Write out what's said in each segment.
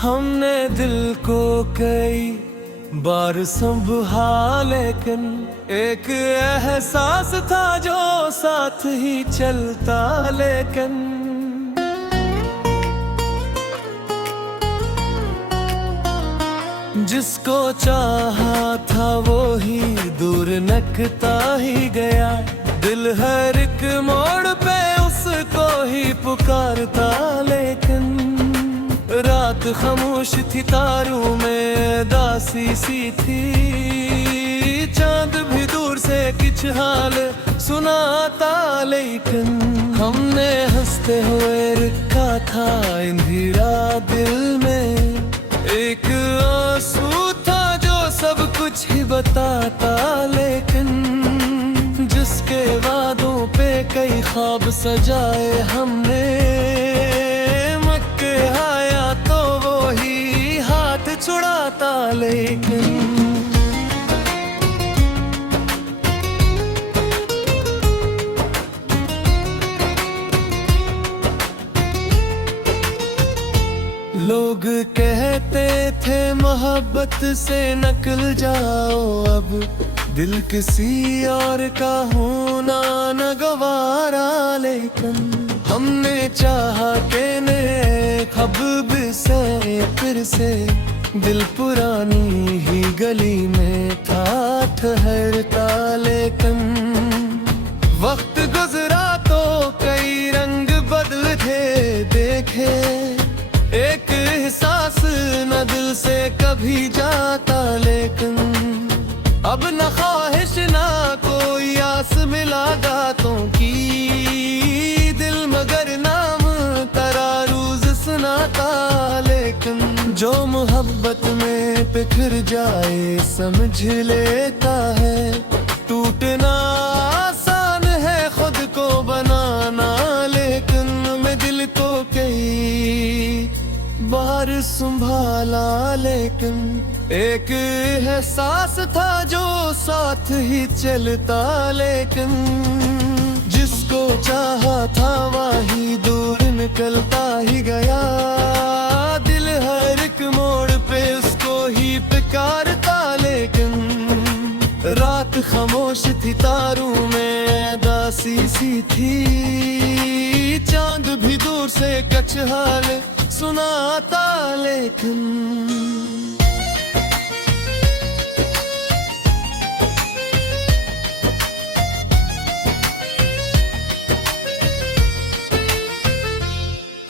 हमने दिल को कई बार संभाला, लेकिन एक एहसास था जो साथ ही चलता। लेकिन जिसको चाहा था वो ही दूर नकता ही गया। दिल हर एक मोड़ पे उसको ही पुकारता। लेकिन रात खामोश थी, तारों में दासी सी थी। चांद भी दूर से कुछ हाल सुनाता। लेकिन हमने हंसते हुए रखा था अंधेरा दिल में। एक आंसू था जो सब कुछ ही बताता। लेकिन जिसके वादों पे कई ख्वाब सजाए हमने, मक्के आया तो वो ही हाथ छुड़ाता। लेकिन लोग कहते थे मोहब्बत से निकल जाओ, अब दिल किसी और का होना न गवारा। लेकिन हमने चाहा के नए ख्वाब से फिर से दिल पुरानी ही गली में था ठहरता। लेकिन वक्त गुजरा तो कई रंग बदल थे देखे। एक एहसास न दिल से कभी जाता। लेकिन अब न ख्वाहिश ना कोई आस मिला गातों की। दिल मगर नाम तरारूज सुनाता। लेकिन जो मोहब्बत में बिखर जाए समझ लेता है। टूटना आसान है खुद को बनाना। लेकिन मैं दिल को कई बार संभाला। लेकिन एक एहसास था जो साथ ही चलता। लेकिन जिसको चाहा था वही दूर निकलता ही गया। दिल हर एक मोड़ पे उसको ही पुकारता। लेकिन रात खामोश थी, तारों में दासी सी थी। चांद भी दूर से कुछ हाल सुनाता। लेकिन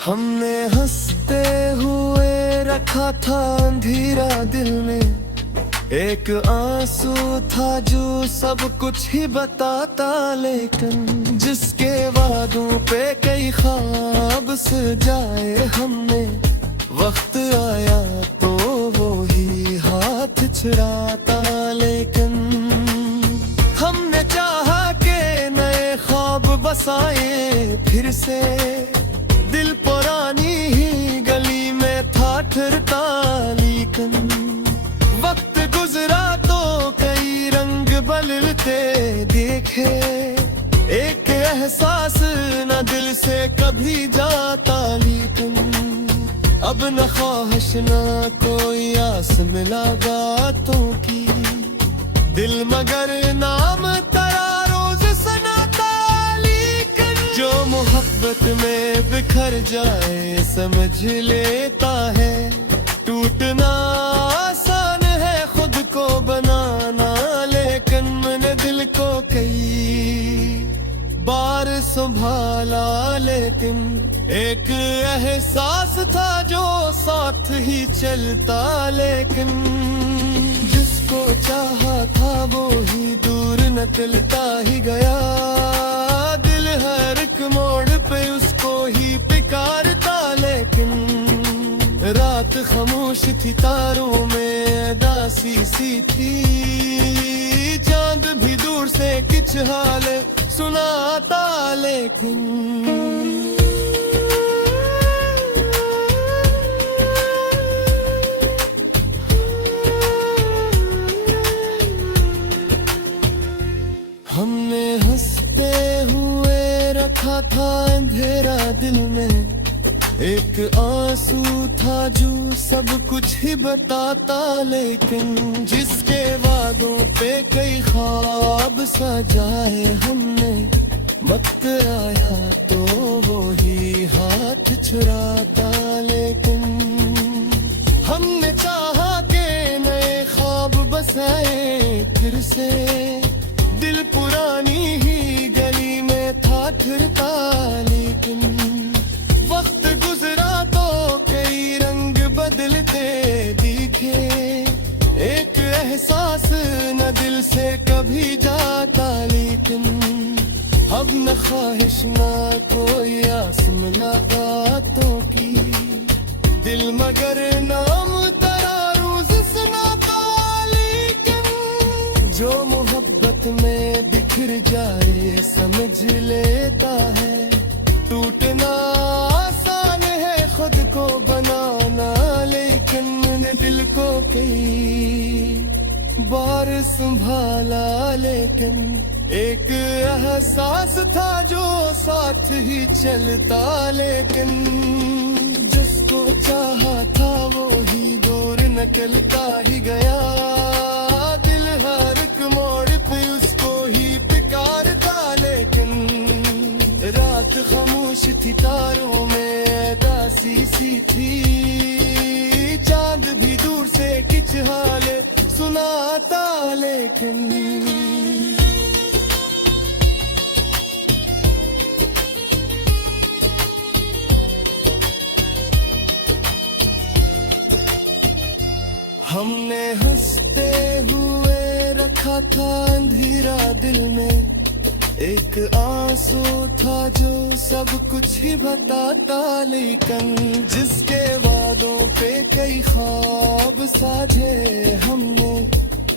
हमने हंसते हुए रखा था अंधेरा दिल में। एक आंसू था जो सब कुछ ही बताता। लेकिन जिसके वादों पे कई ख्वाब सजाए हमने, वक्त आया तो वो ही हाथ छुड़ाता। लेकिन हमने चाहा के नए ख्वाब बसाए फिर से। दिल पुरानी ही गली में था ठहरता। लेकिन वक्त गुजरा तो कई रंग बदलते देखे। एक एहसास न दिल से कभी जाता। लेकिन अब न ख्वाहिश न कोई आस मिला गातों की। दिल मगर नाम तरारोज सुनाता। लेकिन जो मोहब्बत में बिखर जाए समझ लेता है। टूटना आसान है खुद को बनाना। लेकिन मैंने दिल को कई बार संभाला। लेकिन एक एहसास था जो साथ ही चलता। लेकिन जिसको चाहा था वो ही दूर निकलता ही गया। दिल हर एक मोड़ पे उसको ही पुकारता। लेकिन रात खामोश थी, तारों में दासी सी थी। चांद भी दूर से कुछ हाल सुनाता। लेकिन हमने हंसते हुए रखा था अंधेरा दिल में। एक आंसू था जो सब कुछ ही बताता, लेकिन जिसके वादों पे कई ख्वाब सजाए हमने, वक्त आया तो वो ही हाथ छुराता। लेकिन हमने चाहा के नए ख्वाब बसाए फिर से, दिल पुरानी ही गली में था फिरता। लेकिन वक्त गुजरा तो कई रंग बदलते दिखे, एक एहसास न दिल से कभी जाता। लेकिन अब न ख्वाहिश न कोई आस मुलाकातों की, दिल मगर नाम तरारूज सुनाता। लेकिन जो मोहब्बत में बिखर जाए समझ लेता है, टूटना आसान है खुद को बनाना, लेकिन दिल को कई बार संभाला। लेकिन एक एहसास था जो साथ ही चलता, लेकिन जिसको चाहा था वो ही दूर निकलता ही गया। दिल हर एक मोड़ पे उसको ही पुकारता। लेकिन रात खामोश थी, तारों में दासी सी थी, चांद भी दूर से किच हाल सुनाता। लेकिन हमने हंसते हुए रखा था अंधेरा दिल में, एक आंसू था जो सब कुछ ही बताता। लेकिन जिसके वादों पे कई ख्वाब साझे हमने,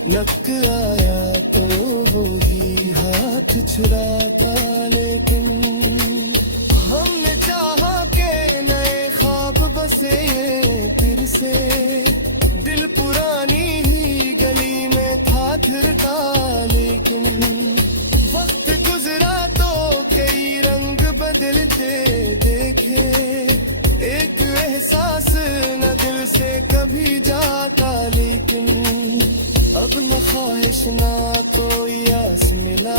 नक आया तो वो ही हाथ छुराता। लेकिन हमने चाहा के नए ख्वाब बसे फिर से, दिल पुरानी ही गली में था फिरता। लेकिन वक्त गुजरा तो कई रंग बदलते देखे, एक एहसास न दिल से कभी जाता। लेकिन अब न ख्वाहिश ना तो आस मिला।